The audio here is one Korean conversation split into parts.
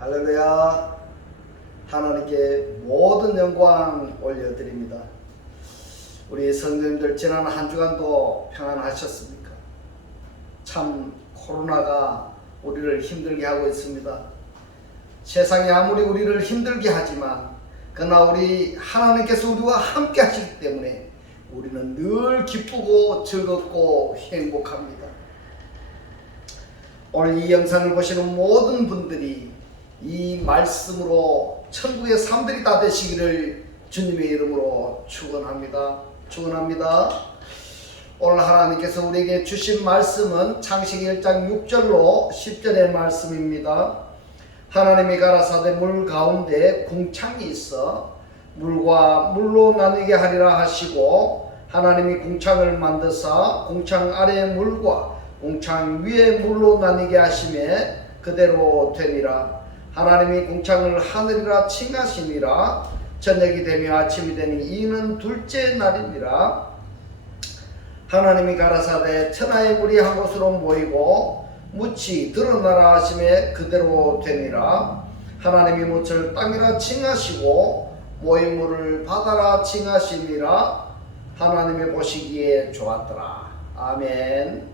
할렐루야. 하나님께 모든 영광 올려드립니다. 우리 성도님들 지난 한 주간도 평안하셨습니까? 참 코로나가 우리를 힘들게 하고 있습니다. 세상이 아무리 우리를 힘들게 하지만 그러나 우리 하나님께서 우리와 함께 하시기 때문에 우리는 늘 기쁘고 즐겁고 행복합니다. 오늘 이 영상을 보시는 모든 분들이 이 말씀으로 천국의 삶들이 다 되시기를 주님의 이름으로 축원합니다. 오늘 하나님께서 우리에게 주신 말씀은 창세기 1장 6절로 10절의 말씀입니다. 하나님이 가라사대 물 가운데 궁창이 있어 물과 물로 나뉘게 하리라 하시고, 하나님이 궁창을 만드사 궁창 아래의 물과 궁창 위의 물로 나뉘게 하심에 그대로 되니라. 하나님이 궁창을 하늘이라 칭하시니라. 저녁이 되며 아침이 되니 이는 둘째 날이니라. 하나님이 가라사대 천하의 물이 한 곳으로 모이고 묻이 드러나라 하심에 그대로 되니라. 하나님이 묻을 땅이라 칭하시고 모인 물을 바다라 칭하시니라. 하나님이 보시기에 좋았더라. 아멘.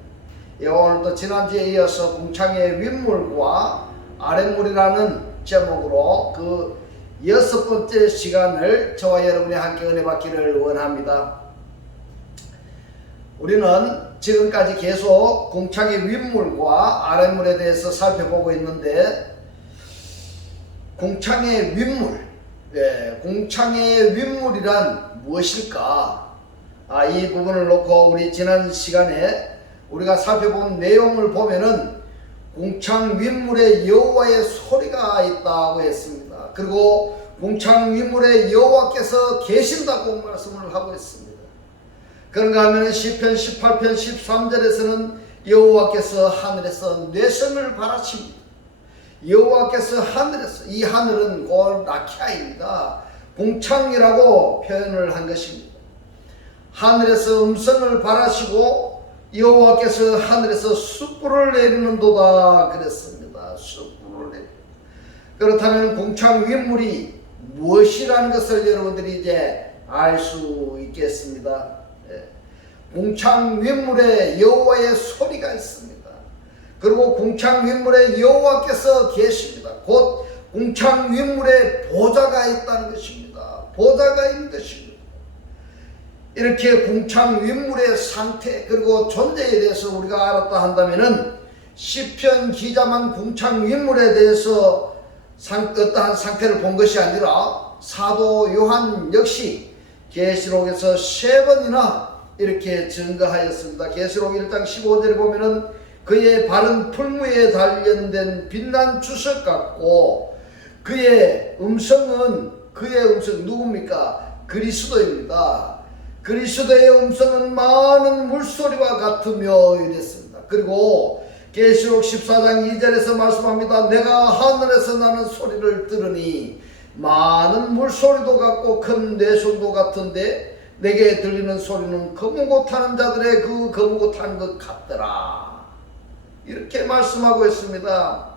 오늘도 지난주에 이어서 궁창의 윗물과 아랫물이라는 제목으로 그 6번째 시간을 저와 여러분이 함께 은혜 받기를 원합니다. 우리는 지금까지 계속 궁창의 윗물과 아랫물에 대해서 살펴보고 있는데, 궁창의 윗물, 궁창의 윗물이란 무엇일까? 이 부분을 놓고 우리 지난 시간에 우리가 살펴본 내용을 보면은 궁창 윗물에 여호와의 소리가 있다고 했습니다. 그리고 궁창 윗물에 여호와께서 계신다고 말씀을 하고 있습니다. 그런가 하면 시편 18편 13절에서는 여호와께서 하늘에서 뇌성을 바라십니다. 여호와께서 하늘에서, 이 하늘은 곧 라키아입니다. 궁창이라고 표현을 한 것입니다. 하늘에서 음성을 바라시고 여호와께서 하늘에서 숯불을 내리는도다 그랬습니다. 숯불을 내리. 그렇다면 궁창 윗물이 무엇이라는 것을 여러분들이 이제 알 수 있겠습니다. 궁창 윗물에 여호와의 소리가 있습니다. 그리고 궁창 윗물에 여호와께서 계십니다. 곧 궁창 윗물에 보좌가 있다는 것입니다. 보좌가 있는 것입니다. 이렇게 궁창 윗물의 상태 그리고 존재에 대해서 우리가 알았다 한다면은 시편 기자만 궁창 윗물에 대해서 어떠한 상태를 본 것이 아니라 사도 요한 역시 계시록에서 3번이나 이렇게 증거하였습니다. 계시록 1장 15절에 보면은 그의 발은 풀무에 단련된 빛난 주석 같고 그의 음성은 누굽니까? 그리스도입니다. 그리스도의 음성은 많은 물소리와 같으며 이랬습니다. 그리고 계시록 14장 2절에서 말씀합니다. 내가 하늘에서 나는 소리를 들으니 많은 물소리도 같고 큰 뇌손도 같은데 내게 들리는 소리는 거무고 타는 자들의 그 거무고 타는 것 같더라. 이렇게 말씀하고 있습니다.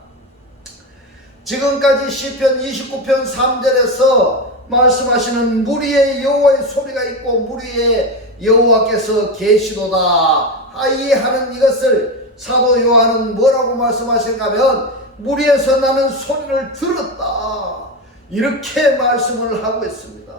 지금까지 시편 29편 3절에서 말씀하시는 물 위에 여호와의 소리가 있고 물 위에 여호와께서 계시도다 하는 이것을 사도 요한은 뭐라고 말씀하시는가 하면 물 위에서 나는 소리를 들었다 이렇게 말씀을 하고 있습니다.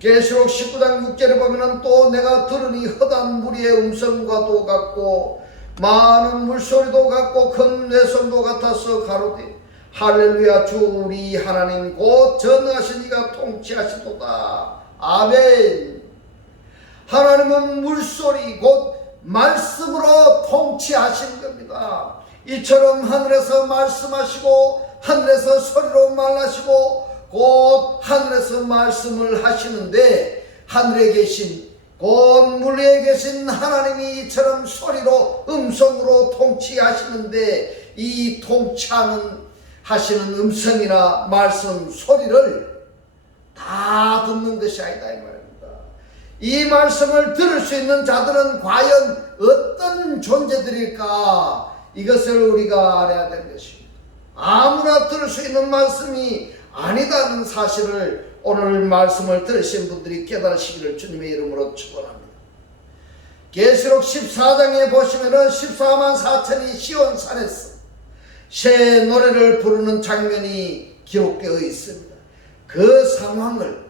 계시록 19장 6절에 보면은 또 내가 들으니 허다한 물 위의 음성과도 같고 많은 물소리도 같고 큰 뇌성도 같아서 가로되 할렐루야 주 우리 하나님 곧 전능하신 이가 통치하시도다. 아멘. 하나님은 물소리 곧 말씀으로 통치하시는 겁니다. 이처럼 하늘에서 말씀하시고 하늘에서 소리로 말하시고 곧 하늘에서 말씀을 하시는데, 하늘에 계신 곧 물 위에 계신 하나님이 이처럼 소리로 음성으로 통치하시는데, 이 하시는 음성이나 말씀 소리를 다 듣는 것이 아니다 이 말입니다. 이 말씀을 들을 수 있는 자들은 과연 어떤 존재들일까? 이것을 우리가 알아야 되는 것입니다. 아무나 들을 수 있는 말씀이 아니다는 사실을 오늘 말씀을 들으신 분들이 깨달으시기를 주님의 이름으로 축원합니다. 계시록 14장에 보시면은 14만 4천이 시온산에서 새 노래를 부르는 장면이 기록되어 있습니다. 그 상황을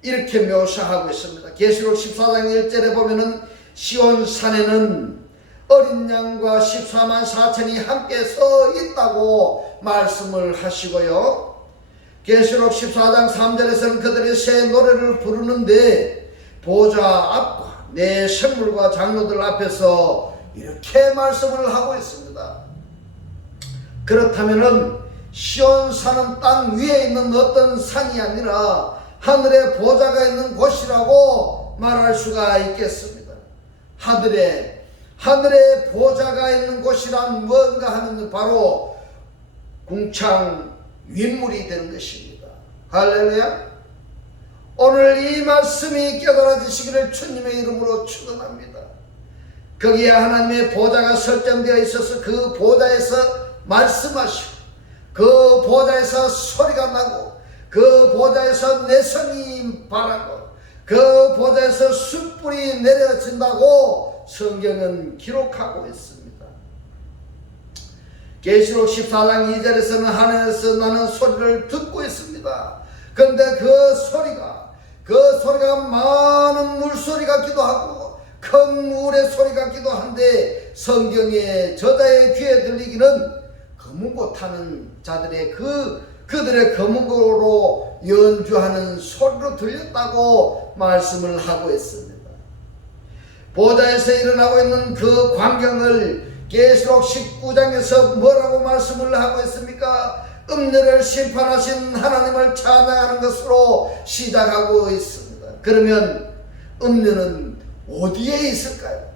이렇게 묘사하고 있습니다. 계시록 14장 1절에 보면은 시온산에는 어린 양과 14만 4천이 함께 서 있다고 말씀을 하시고요. 계시록 14장 3절에서는 그들이 새 노래를 부르는데 보좌 앞과 내 생물과 장로들 앞에서 이렇게 말씀을 하고 있습니다. 그렇다면은 시온산은 땅 위에 있는 어떤 산이 아니라 하늘에 보좌가 있는 곳이라고 말할 수가 있겠습니다. 하늘에 보좌가 있는 곳이란 뭔가 하면 바로 궁창 윗물이 되는 것입니다. 할렐루야. 오늘 이 말씀이 깨달아지시기를 주님의 이름으로 축원합니다. 거기에 하나님의 보좌가 설정되어 있어서 그 보좌에서 말씀하시고 그 보좌에서 소리가 나고 그 보좌에서 내성이 바라고 그 보좌에서 숯불이 내려진다고 성경은 기록하고 있습니다. 계시록 14장 2절에서는 하늘에서 나는 소리를 듣고 있습니다. 그런데 그 소리가 많은 물소리 같기도 하고 큰 물의 소리 같기도 한데 성경의 저자의 귀에 들리기는 검은고 타는 자들의 그들의 검은고로 연주하는 소리로 들렸다고 말씀을 하고 있습니다. 보좌에서 일어나고 있는 그 광경을 계시록 19장에서 뭐라고 말씀을 하고 있습니까? 음녀를 심판하신 하나님을 찬양하는 것으로 시작하고 있습니다. 그러면 음녀는 어디에 있을까요?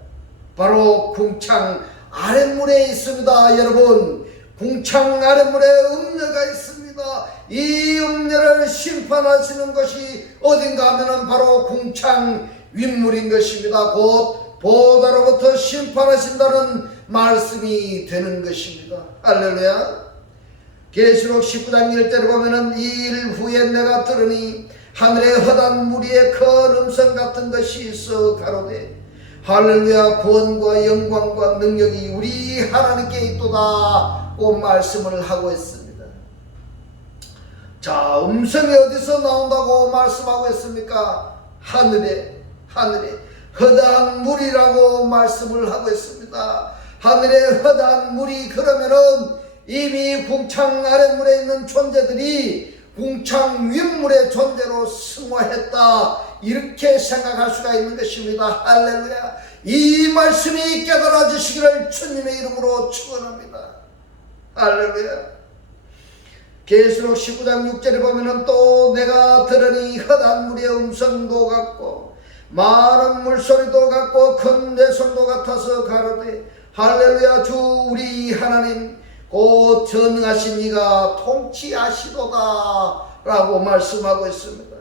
바로 궁창 아랫물에 있습니다. 여러분, 궁창 아랫물에 음녀가 있습니다. 이 음녀를 심판하시는 것이 어딘가 하면 바로 궁창 윗물인 것입니다. 곧 보좌로부터 심판하신다는 말씀이 되는 것입니다. 할렐루야. 계시록 19장 1절에 보면은 이 일 후에 내가 들으니 하늘에 헛한 무리의 큰 음성 같은 것이 있어 가로되 할렐루야, 구원과 영광과 능력이 우리 하나님께 있도다고 말씀을 하고 있습니다. 자, 음성이 어디서 나온다고 말씀하고 있습니까? 하늘에 헛한 물이라고 말씀을 하고 있습니다. 하늘에 헛한 물이, 그러면은 이미 궁창 아랫물에 있는 존재들이 궁창 윗물의 존재로 승화했다, 이렇게 생각할 수가 있는 것입니다. 할렐루야. 이 말씀이 깨달아지시기를 주님의 이름으로 축원합니다. 할렐루야. 계시록 19장 6절에 보면은 또 내가 들으니 헛한 물의 음성도 같고 많은 물소리도 같고 큰 내성도 같아서 가로되 할렐루야, 주 우리 하나님 곧 전능하신 이가 통치하시도다 라고 말씀하고 있습니다.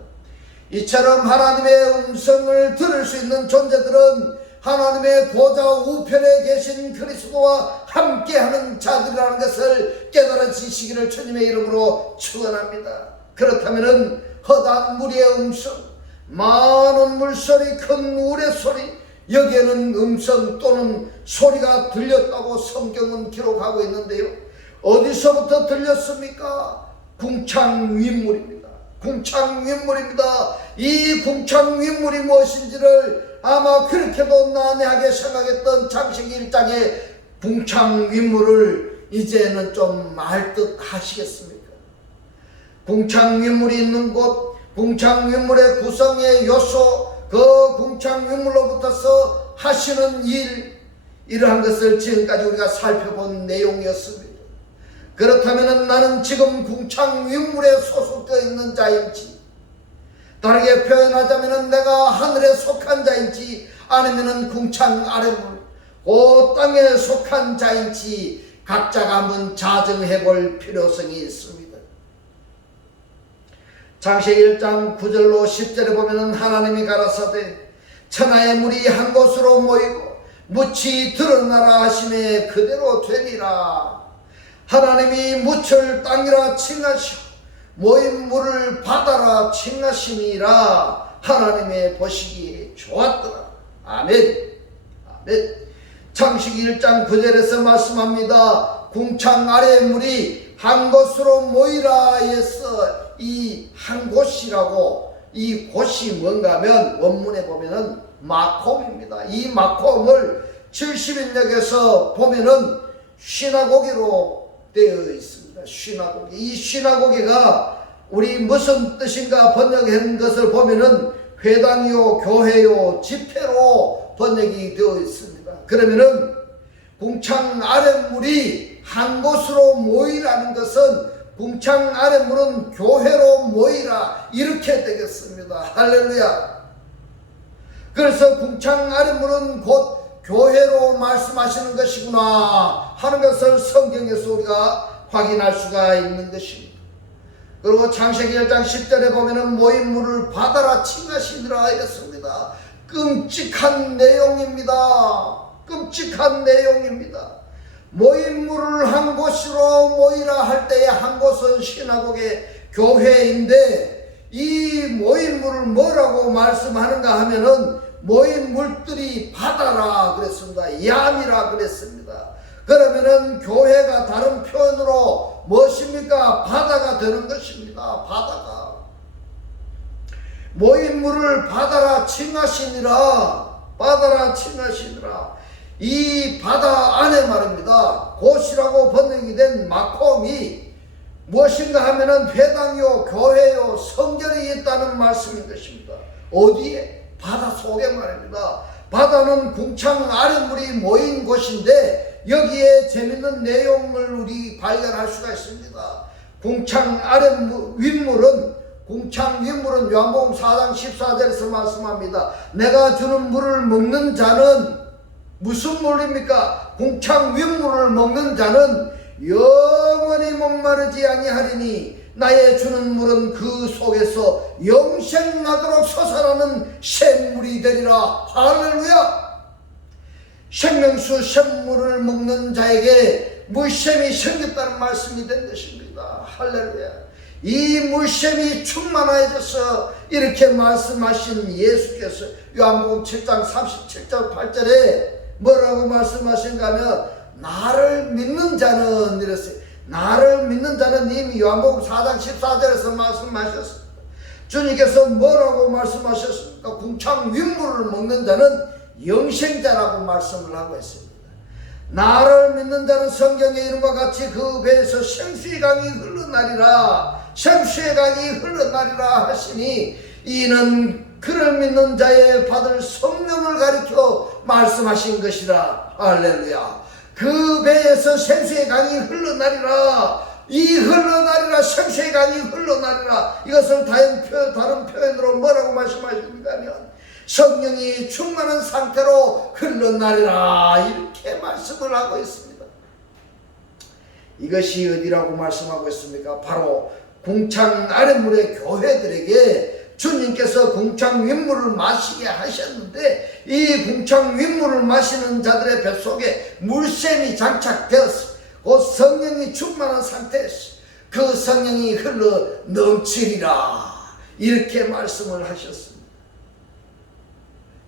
이처럼 하나님의 음성을 들을 수 있는 존재들은 하나님의 보좌 우편에 계신 그리스도와 함께하는 자들이라는 것을 깨달아지시기를 주님의 이름으로 축원합니다. 그렇다면 헛한 무리의 음성, 많은 물소리, 큰 물의 소리, 여기에는 음성 또는 소리가 들렸다고 성경은 기록하고 있는데요, 어디서부터 들렸습니까? 궁창 윗물입니다. 궁창 윗물입니다. 이 궁창 윗물이 무엇인지를 아마 그렇게도 난해하게 생각했던 창세기 1장의 궁창 윗물을 이제는 좀 알 듯 하시겠습니까? 궁창 윗물이 있는 곳, 궁창 윗물의 구성의 요소, 그 궁창 윗물로부터서 하시는 일, 이러한 것을 지금까지 우리가 살펴본 내용이었습니다. 그렇다면 나는 지금 궁창 윗물에 소속되어 있는 자인지, 다르게 표현하자면 내가 하늘에 속한 자인지 아니면 궁창 아랫물, 그 땅에 속한 자인지 각자가 한번 자정해 볼 필요성이 있습니다. 창세기 1장 9절로 10절에 보면 하나님이 가라사대 천하의 물이 한 곳으로 모이고 묻이 드러나라 하심에 그대로 되니라. 하나님이 무철 땅이라 칭하시오 모인 물을 바다라 칭하시니라 하나님의 보시기에 좋았더라. 아멘. 아멘. 창세기 1장 9절에서 말씀합니다. 궁창 아래 물이 한 곳으로 모이라 해서 이 한 곳이라고, 이 곳이 뭔가 하면 원문에 보면은 마콤입니다. 이 마콤을 70인역에서 보면은 시나고기로 되어 있습니다. 시나고기. 이 시나고기가 우리 무슨 뜻인가 번역한 것을 보면은 회당이요, 교회요, 집회로 번역이 되어 있습니다. 그러면은 궁창 아랫물이 한 곳으로 모이라는 것은 궁창 아랫물은 교회로 모이라 이렇게 되겠습니다. 할렐루야. 그래서 궁창 아랫물은 곧 교회로 말씀하시는 것이구나 하는 것을 성경에서 우리가 확인할 수가 있는 것입니다. 그리고 창세기 1장 10절에 보면은 모인 물을 바다라 칭하시니라 이랬습니다. 끔찍한 내용입니다. 끔찍한 내용입니다. 모인 물을 한 곳으로 모이라 할 때의 한 곳은 시나고게 교회인데, 이 모인 물을 뭐라고 말씀하는가 하면은 모인 물들이 바다라 그랬습니다. 얌이라 그랬습니다. 그러면은 교회가 다른 표현으로 무엇입니까? 바다가 되는 것입니다. 바다가. 모인 물을 바다라 칭하시니라. 바다라 칭하시니라. 이 바다 안에 말입니다. 곳이라고 번역이 된 마콤이 무엇인가 하면은 회당이요, 교회요, 성전이 있다는 말씀인 것입니다. 어디에? 바다 속에 말입니다. 바다는 궁창 아랫물이 모인 곳인데 여기에 재밌는 내용을 우리 발견할 수가 있습니다. 궁창 윗물은 요한복음 4장 14절에서 말씀합니다. 내가 주는 물을 먹는 자는 무슨 물입니까? 궁창 윗물을 먹는 자는 영원히 목마르지 아니하리니 나의 주는 물은 그 속에서 영생하도록 솟아나는 샘물이 되리라. 할렐루야. 생명수 샘물을 먹는 자에게 물샘이 생겼다는 말씀이 된 것입니다. 할렐루야. 이 물샘이 충만해져서 이렇게 말씀하신 예수께서 요한복음 7장 37절 8절에 뭐라고 말씀하신가 하면 나를 믿는 자는 이랬어요. 나를 믿는 자는 이미 요한복음 4장 14절에서 말씀하셨습니다. 주님께서 뭐라고 말씀하셨습니까? 궁창 윗물을 먹는 자는 영생자라고 말씀을 하고 있습니다. 나를 믿는 자는 성경의 이름과 같이 그 배에서 생수의 강이 흘러나리라, 생수의 강이 흘러나리라 하시니 이는 그를 믿는 자의 받을 성령을 가리켜 말씀하신 것이라. 할렐루야. 그 배에서 생수의 강이 흘러나리라. 이 흘러나리라, 생수의 강이 흘러나리라. 이것을 다른 표현으로 뭐라고 말씀하십니까 하면 성령이 충만한 상태로 흘러나리라 이렇게 말씀을 하고 있습니다. 이것이 어디라고 말씀하고 있습니까? 바로 궁창 아랫물의 교회들에게 주님께서 궁창 윗물을 마시게 하셨는데 이 궁창 윗물을 마시는 자들의 뱃속에 물샘이 장착되었어. 그 성령이 충만한 상태에서 그 성령이 흘러 넘치리라 이렇게 말씀을 하셨습니다.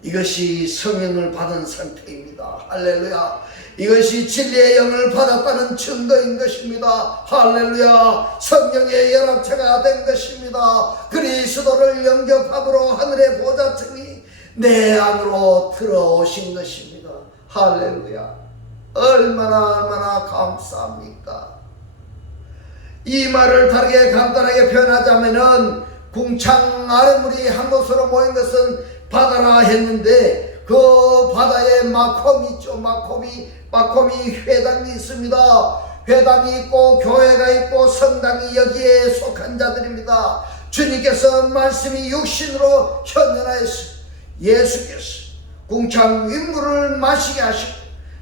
이것이 성령을 받은 상태입니다. 할렐루야. 이것이 진리의 영을 받았다는 증거인 것입니다. 할렐루야. 성령의 연합체가 된 것입니다. 그리스도를 영접함으로 하늘의 보좌층이 내 안으로 들어오신 것입니다. 할렐루야. 얼마나 감사합니까? 이 말을 다르게 간단하게 표현하자면은 궁창 아랫물이 한 곳으로 모인 것은 바다라 했는데 그 바다에 마콤이 있죠. 마콤이 회당이 있습니다. 회당이 있고 교회가 있고 성당이 여기에 속한 자들입니다. 주님께서 말씀이 육신으로 현현하였어. 예수께서 궁창 윗물을 마시게 하시고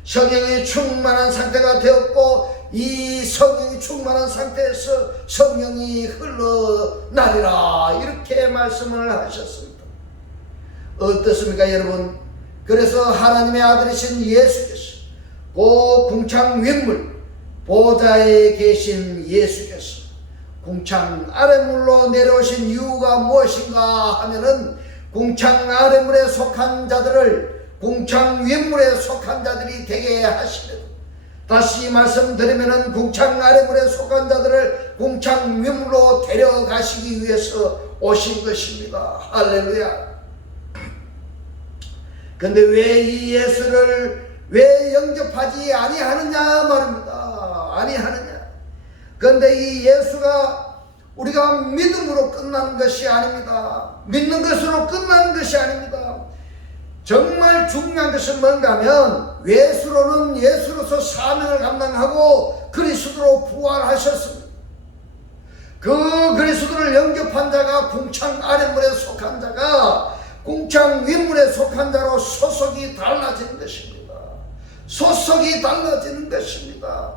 성령이 충만한 상태가 되었고 이 성령이 충만한 상태에서 성령이 흘러나리라 이렇게 말씀을 하셨습니다. 어떻습니까 여러분? 그래서 하나님의 아들이신 예수께서 그 궁창 윗물 보좌에 계신 예수께서 궁창 아래물로 내려오신 이유가 무엇인가 하면은 궁창 아래물에 속한 자들을 궁창 윗물에 속한 자들이 되게 하시려, 다시 말씀드리면은 궁창 아래물에 속한 자들을 궁창 윗물로 데려가시기 위해서 오신 것입니다. 할렐루야. 근데 왜 이 예수를 왜 영접하지 아니하느냐 말입니다. 아니하느냐. 그런데 이 예수가 우리가 믿음으로 끝나는 것이 아닙니다. 믿는 것으로 끝나는 것이 아닙니다. 정말 중요한 것은 뭔가 하면 예수로는 예수로서 사명을 감당하고 그리스도로 부활하셨습니다. 그 그리스도를 영접한 자가 궁창 아랫물에 속한 자가 궁창 윗물에 속한 자로 소속이 달라지는 것입니다. 소속이 달라지는 것입니다.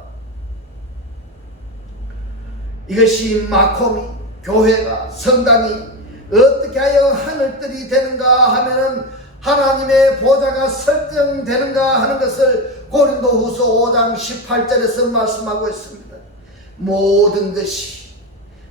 이것이 마코미 교회가 성당이 어떻게 하여 하늘들이 되는가 하면은 하나님의 보좌가 설정되는가 하는 것을 고린도후서 5장 18절에서 말씀하고 있습니다. 모든 것이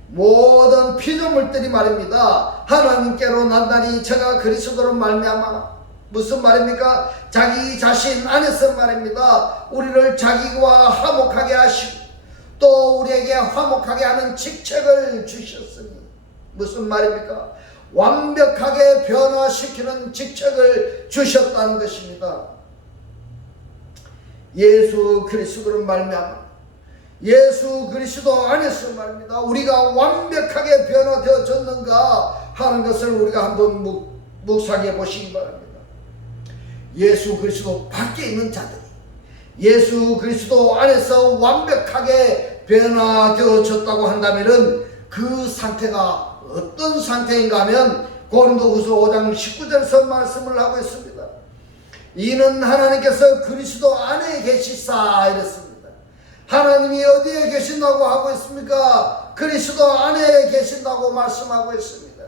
모든 피조물들이 말입니다. 하나님께로 난다니 저가 그리스도로 말미암아 무슨 말입니까? 자기 자신 안에서 말입니다. 우리를 자기와 화목하게 하시고 또 우리에게 화목하게 하는 직책을 주셨으니 무슨 말입니까? 완벽하게 변화시키는 직책을 주셨다는 것입니다. 예수 그리스도로 말미암아 예수 그리스도 안에서 말입니다. 우리가 완벽하게 변화되어졌는가 하는 것을 우리가 한번 묵상해 보시기 바랍니다. 예수 그리스도 밖에 있는 자들이 예수 그리스도 안에서 완벽하게 변화되어졌다고 한다면 그 상태가 어떤 상태인가 하면 고린도후서 5장 19절에서 말씀을 하고 있습니다. 이는 하나님께서 그리스도 안에 계시사 이랬습니다. 하나님이 어디에 계신다고 하고 있습니까? 그리스도 안에 계신다고 말씀하고 있습니다.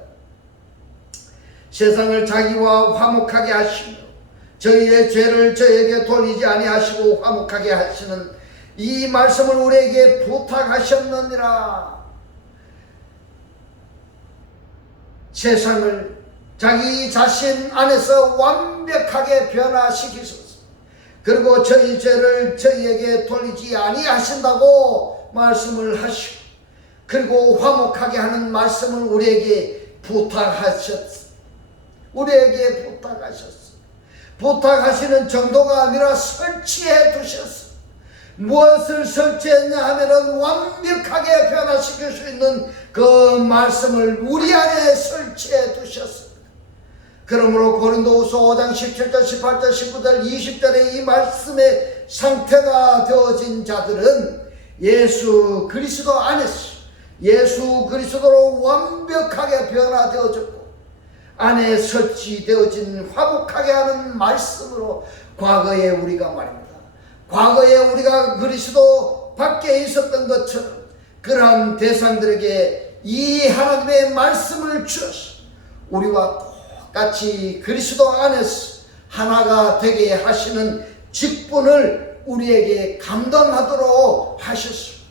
세상을 자기와 화목하게 하시며 저희의 죄를 저에게 돌리지 아니하시고 화목하게 하시는 이 말씀을 우리에게 부탁하셨느니라. 세상을 자기 자신 안에서 완벽하게 변화시키소서. 그리고 저희 죄를 저희에게 돌리지 아니하신다고 말씀을 하시고 그리고 화목하게 하는 말씀을 우리에게 부탁하셨어. 우리에게 부탁하셨어. 부탁하시는 정도가 아니라 설치해 두셨어. 무엇을 설치했냐 하면은 완벽하게 변화시킬 수 있는 그 말씀을 우리 안에 설치해 두셨습니다. 그러므로 고린도후서 5장 17절 18절 19절 20절의 이 말씀의 상태가 되어진 자들은 예수 그리스도 안에서 예수 그리스도로 완벽하게 변화되어졌고 안에 설치되어진 화목하게 하는 말씀으로 과거에 우리가 말입니다. 과거에 우리가 그리스도 밖에 있었던 것처럼 그러한 대상들에게 이 하나님의 말씀을 주어서 우리와 똑같이 그리스도 안에서 하나가 되게 하시는 직분을 우리에게 감당하도록 하셨습니다.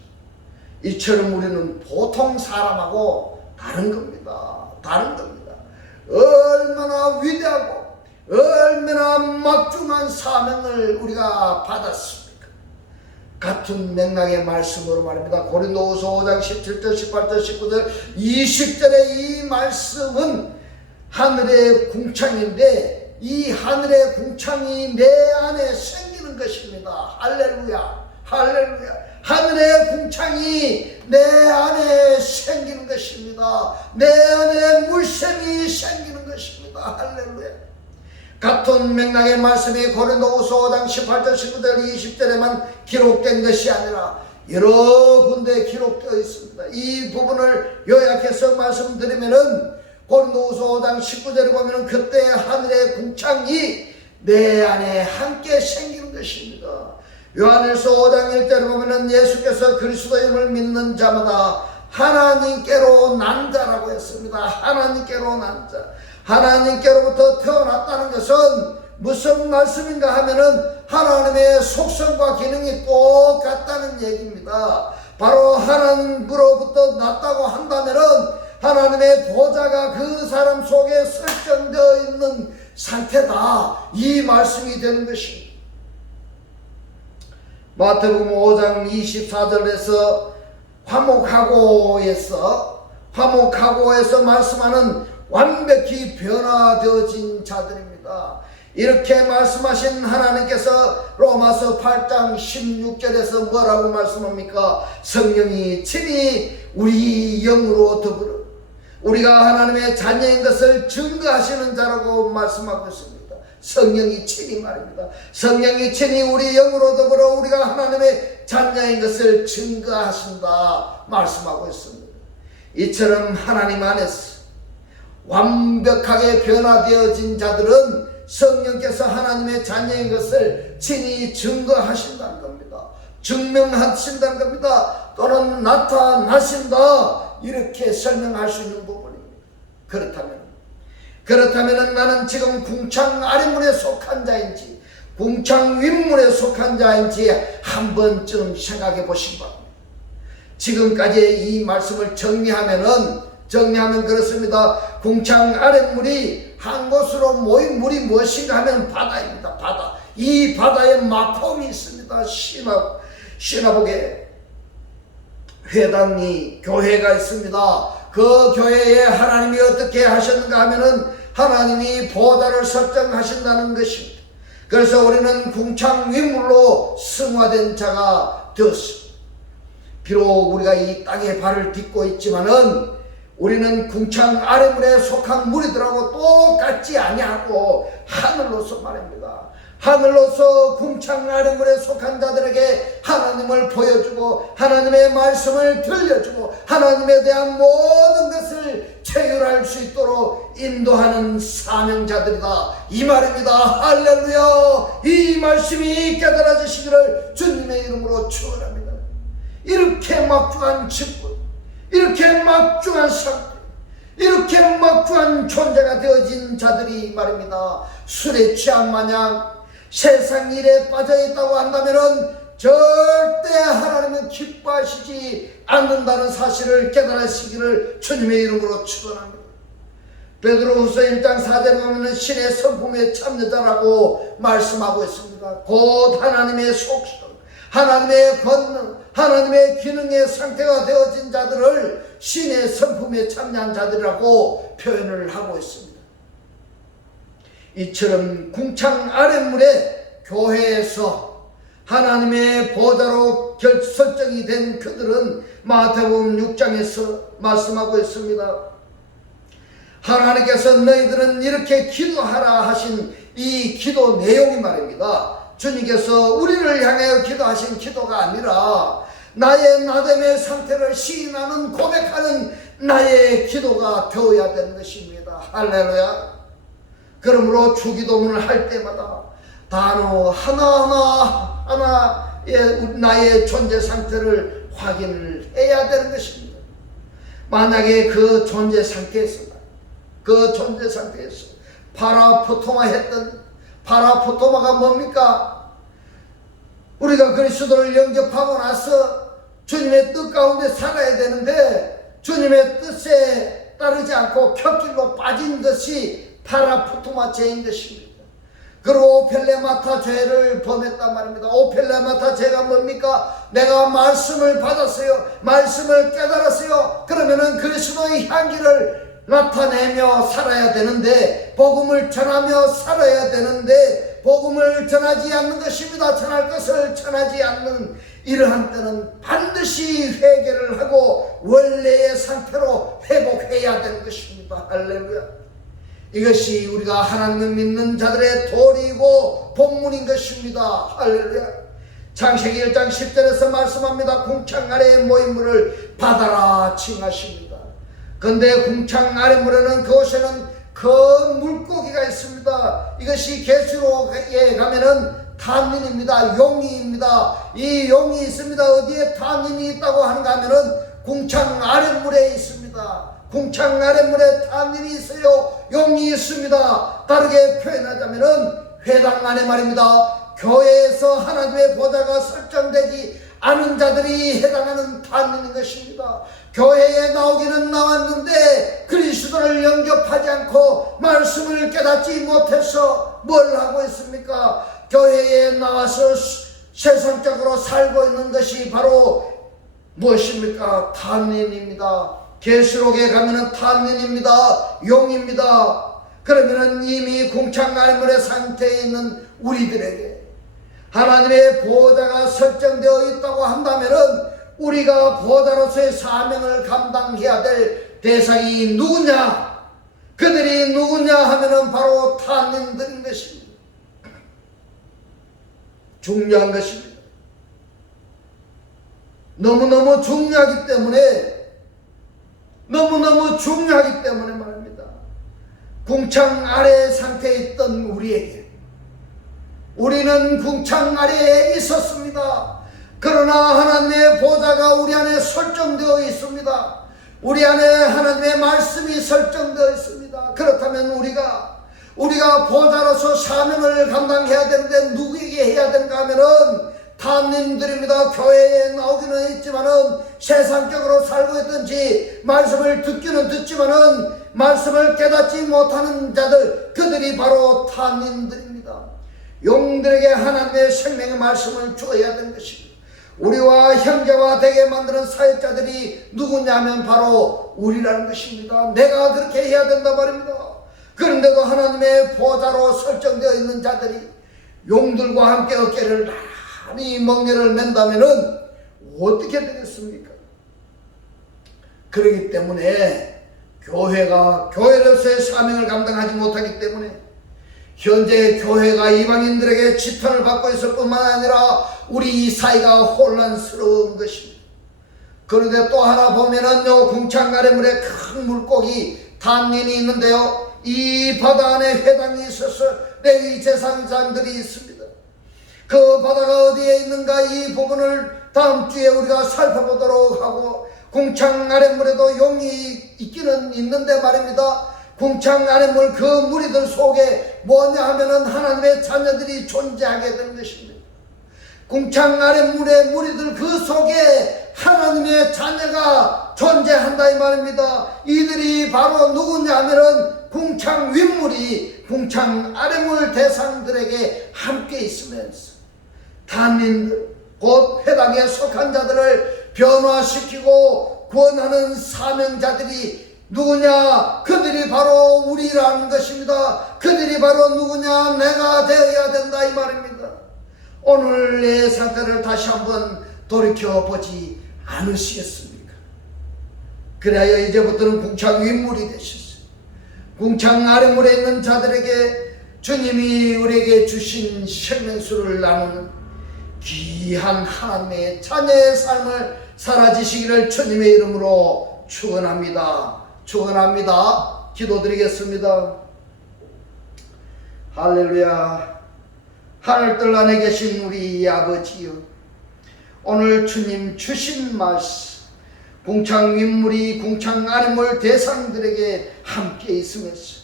이처럼 우리는 보통 사람하고 다른 겁니다. 다른 겁니다. 얼마나 위대하고 얼마나 막중한 사명을 우리가 받았습니까? 같은 맥락의 말씀으로 말입니다. 고린도후서 5장 17절 18절 19절 20절의 이 말씀은 하늘의 궁창인데 이 하늘의 궁창이 내 안에 생기는 것입니다. 할렐루야 할렐루야. 하늘의 궁창이 내 안에 생기는 것입니다. 내 안에 물샘이 생기는 것입니다. 할렐루야. 같은 맥락의 말씀이 고린도후서 5장 18절 19절 20절에만 기록된 것이 아니라 여러 군데 기록되어 있습니다. 이 부분을 요약해서 말씀드리면은 고린도후서 5장 19절에 보면은 그때 하늘의 궁창이 내 안에 함께 생기는 것입니다. 요한일서 5장 1절에 보면은 예수께서 그리스도임을 믿는 자마다 하나님께로 난 자라고 했습니다. 하나님께로 난 자. 하나님께로부터 태어났다는 것은 무슨 말씀인가 하면은 하나님의 속성과 기능이 똑같다는 얘기입니다. 바로 하나님으로부터 났다고 한다면은 하나님의 보좌가 그 사람 속에 설정되어 있는 상태다, 이 말씀이 되는 것입니다. 마태복음 5장 24절에서 화목하고에서 말씀하는 완벽히 변화되어진 자들입니다. 이렇게 말씀하신 하나님께서 로마서 8장 16절에서 뭐라고 말씀합니까? 성령이 친히 우리 영으로 더불어 우리가 하나님의 자녀인 것을 증거하시는 자라고 말씀하고 있습니다. 성령이 친히 말입니다. 성령이 친히 우리 영으로 더불어 우리가 하나님의 자녀인 것을 증거하신다 말씀하고 있습니다. 이처럼 하나님 안에서 완벽하게 변화되어진 자들은 성령께서 하나님의 자녀인 것을 친히 증거하신다는 겁니다. 증명하신다는 겁니다. 또는 나타나신다, 이렇게 설명할 수 있는 부분입니다. 그렇다면 나는 지금 궁창 아랫물에 속한 자인지 궁창 윗물에 속한 자인지 한 번쯤 생각해 보시기 바랍니다. 지금까지 이 말씀을 정리하면 그렇습니다. 궁창 아랫물이 한 곳으로 모인 물이 무엇인가 하면 바다입니다. 바다. 이 바다에 마폼이 있습니다. 신화복에 회당이 교회가 있습니다. 그 교회에 하나님이 어떻게 하셨는가 하면은 하나님이 보좌를 설정하신다는 것입니다. 그래서 우리는 궁창 윗물로 승화된 자가 되었습니다. 비록 우리가 이 땅에 발을 딛고 있지만은 우리는 궁창 아랫물에 속한 무리들하고 똑같지 아니하고 하늘로서 말입니다. 하늘로서 궁창 아랫물에 속한 자들에게 하나님을 보여주고 하나님의 말씀을 들려주고 하나님에 대한 모든 것을 체휼할 수 있도록 인도하는 사명자들이다, 이 말입니다. 할렐루야. 이 말씀이 깨달아지시기를 주님의 이름으로 축원합니다. 이렇게 막중한 직분, 이렇게 막중한 상태, 이렇게 막중한 존재가 되어진 자들이 말입니다. 술에 취한 마냥 세상 일에 빠져있다고 한다면 절대 하나님은 기뻐하시지 않는다는 사실을 깨달으시기를 주님의 이름으로 축원합니다. 베드로후서 1장 4절에 보면 신의 성품에 참여자라고 말씀하고 있습니다. 곧 하나님의 속성, 하나님의 권능, 하나님의 기능의 상태가 되어진 자들을 신의 성품에 참여한 자들이라고 표현을 하고 있습니다. 이처럼 궁창 아랫물에 교회에서 하나님의 보좌로 설정이 된 그들은 마태복음 6장에서 말씀하고 있습니다. 하나님께서 너희들은 이렇게 기도하라 하신 이 기도 내용이 말입니다. 주님께서 우리를 향하여 기도하신 기도가 아니라 나의 나됨의 상태를 시인하는 고백하는 나의 기도가 되어야 되는 것입니다. 할렐루야. 그러므로 주기도문을 할 때마다 단어 하나하나의 나의 존재 상태를 확인을 해야 되는 것입니다. 만약에 그 존재 상태에서 파라포토마 했던 파라포토마가 뭡니까? 우리가 그리스도를 영접하고 나서 주님의 뜻 가운데 살아야 되는데 주님의 뜻에 따르지 않고 곁길로 빠진 것이 파라포토마 죄인 것입니다. 그리고 오펠레마타 죄를 범했단 말입니다. 오펠레마타 죄가 뭡니까? 내가 말씀을 받았어요. 말씀을 깨달았어요. 그러면은 그리스도의 향기를 나타내며 살아야 되는데, 복음을 전하며 살아야 되는데 복음을 전하지 않는 것입니다. 전할 것을 전하지 않는 이러한 때는 반드시 회개를 하고 원래의 상태로 회복해야 되는 것입니다. 할렐루야. 이것이 우리가 하나님을 믿는 자들의 도리이고 본문인 것입니다. 할렐루야. 창세기 1장 10절에서 말씀합니다. 궁창 아래에 모인 물을 바다라 칭하십니다. 그런데 궁창 아랫물에는 그곳에는 큰 물고기가 있습니다. 이것이 계시록에 가면은 탄닌입니다. 용이입니다. 이 용이 있습니다. 어디에 탄닌이 있다고 하는가 하면은 궁창 아랫물에 있습니다. 궁창 아랫물에 탄닌이 있어요. 용이 있습니다. 다르게 표현하자면은 회당 안에 말입니다, 교회에서 하나님의 보좌가 설정되지 않은 자들이 해당하는 단인인 것입니다. 교회에 나오기는 나왔는데 그리스도를 영접하지 않고 말씀을 깨닫지 못해서 뭘 하고 있습니까? 교회에 나와서 세상적으로 살고 있는 것이 바로 무엇입니까? 탄닌입니다. 계시록에 가면은 탄닌입니다. 용입니다. 그러면은 이미 궁창갈물의 상태에 있는 우리들에게 하나님의 보좌가 설정되어 있다고 한다면은 우리가 보좌로서의 사명을 감당해야 될 대상이 누구냐? 그들이 누구냐 하면은 바로 탄닌들인 것입니다. 중요한 것입니다. 너무너무 중요하기 때문에 말입니다. 궁창 아래 상태에 있던 우리에게, 우리는 궁창 아래에 있었습니다. 그러나 하나님의 보좌가 우리 안에 설정되어 있습니다. 우리 안에 하나님의 말씀이 설정되어 있습니다. 그렇다면 우리가 보좌로서 사명을 감당해야 되는데 누구에게 해야 되는가 하면은 탄님들입니다. 교회에 나오기는 있지만은 세상적으로 살고 있든지 말씀을 듣기는 듣지만은 말씀을 깨닫지 못하는 자들, 그들이 바로 탄님들입니다. 용들에게 하나님의 생명의 말씀을 주어야 되는 것입니다. 우리와 형제와 되게 만드는 사역자들이 누구냐면 바로 우리라는 것입니다. 내가 그렇게 해야 된단 말입니다. 그런데도 하나님의 보좌로 설정되어 있는 자들이 용들과 함께 어깨를 나란히 멍에를 맨다면은 어떻게 되겠습니까? 그렇기 때문에 교회로서의 사명을 감당하지 못하기 때문에 현재 교회가 이방인들에게 지탄을 받고 있을 뿐만 아니라 우리 이 사이가 혼란스러운 것입니다. 그런데 또 하나 보면은요, 궁창가래 물에 큰 물고기 탄닌이 있는데요, 이 바다 안에 회당이 있어서 레위 제사장들이 있습니다. 그 바다가 어디에 있는가, 이 부분을 다음 주에 우리가 살펴보도록 하고, 궁창 아랫물에도 용이 있기는 있는데 말입니다. 궁창 아랫물 그 무리들 속에 뭐냐 하면은 하나님의 자녀들이 존재하게 되는 것입니다. 궁창 아랫물의 무리들 그 속에 하나님의 자녀가 존재한다 이 말입니다. 이들이 바로 누구냐 하면은 궁창 윗물이 궁창 아랫물 대상들에게 함께 있으면서 단인들, 곧 회당에 속한 자들을 변화시키고 구원하는 사명자들이 누구냐? 그들이 바로 우리라는 것입니다. 그들이 바로 누구냐? 내가 되어야 된다 이 말입니다. 오늘 내 상태를 다시 한번 돌이켜보지 않으시겠습니까? 그래야 이제부터는 궁창 윗물이 되셨어요. 궁창 아랫물에 있는 자들에게 주님이 우리에게 주신 생명수를 나누는 귀한 하나님의 자녀의 삶을 살아지시기를 주님의 이름으로 축원합니다. 축원합니다. 기도드리겠습니다. 할렐루야. 하늘들 안에 계신 우리 아버지여, 오늘 주님 주신 말씀, 궁창 윗물이 궁창 아랫물 대상들에게 함께 있으면서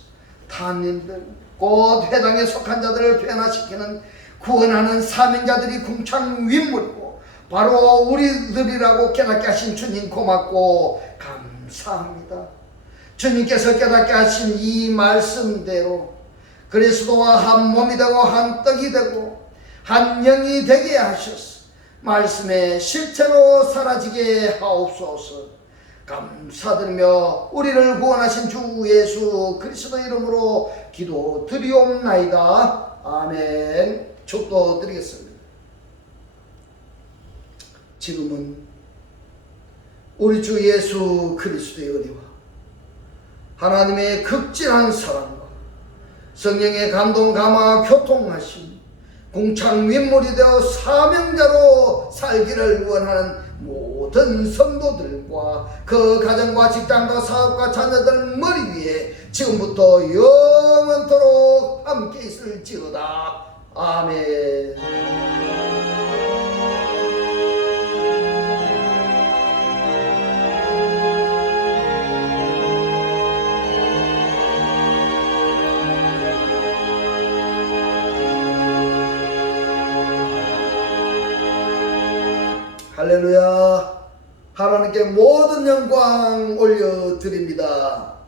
탄인들, 곧 회당에 속한 자들을 변화시키는 구원하는 사명자들이 궁창 윗물이고 바로 우리들이라고 깨닫게 하신 주님 고맙고 감사합니다. 주님께서 깨닫게 하신 이 말씀대로 그리스도와 한 몸이 되고 한 떡이 되고 한 영이 되게 하셔서 말씀의 실체로 사라지게 하옵소서. 감사드리며 우리를 구원하신 주 예수 그리스도 이름으로 기도드리옵나이다. 아멘. 축도드리겠습니다. 지금은 우리 주 예수 그리스도의 은혜와 하나님의 극진한 사랑과 성령의 감동 감화 교통하심, 궁창 윗물이 되어 사명자로 살기를 원하는 모든 성도들과 그 가정과 직장과 사업과 자녀들 머리 위에 지금부터 영원토록 함께 있을지어다. 아멘. 할렐루야. 하나님께 모든 영광 올려드립니다.